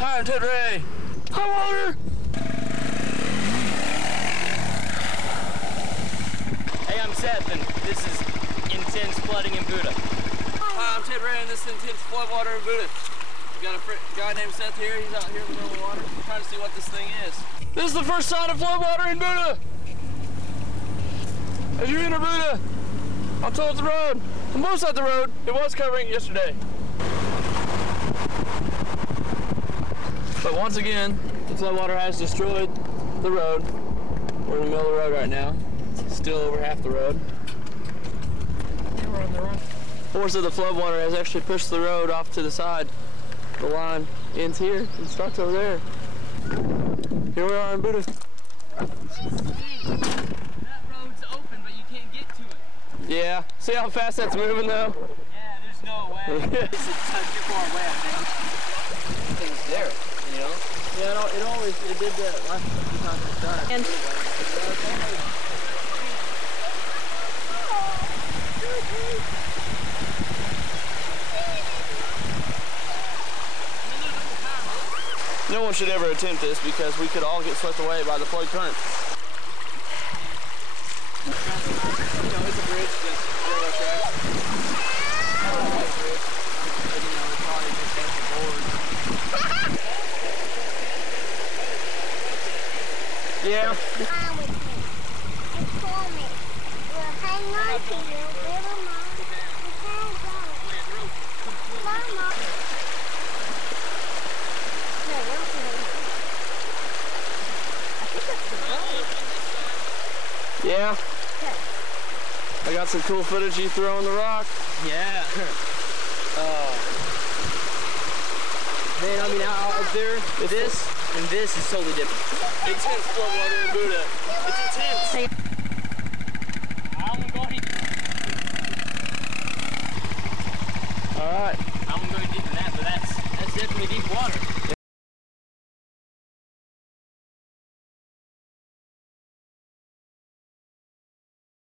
Hi, I'm Ted Ray. Hi, Walter. Hey, I'm Seth, and this is intense flooding in Buddha. Hi, I'm Ted Ray, and this is intense floodwater in Buddha. We got a guy named Seth here. He's out here in the middle of the water, trying to see what this thing is. This is the first sign of floodwater in Buddha. As you enter Buddha, on towards the road, on both sides of the road, it was covering it yesterday. But once again, the floodwater has destroyed the road. We're in the middle of the road right now. Still over half the road. Force of the floodwater has actually pushed the road off to the side. The line ends here and starts over there. Here we are in Buddha. That road's open, but you can't get to it. Yeah. See how fast that's moving though? Yeah, there's no way. It's a touch too far away, I think. Thing's there, you know? Yeah, it did that last few times it's done. And no one should ever attempt this because we could all get swept away by the flood current. You know, it's a bridge that's railroad tracks. Yeah. I'm with you. And for me. We'll hang on to you, little mom. You can't go. Mama. Yeah. I got some cool footage of you throwing the rock. Yeah. Man, I mean, out there, this and this is totally different. Intense floodwater in Buddha. It's intense. All right. I'm going deeper than that, but that's definitely deep water.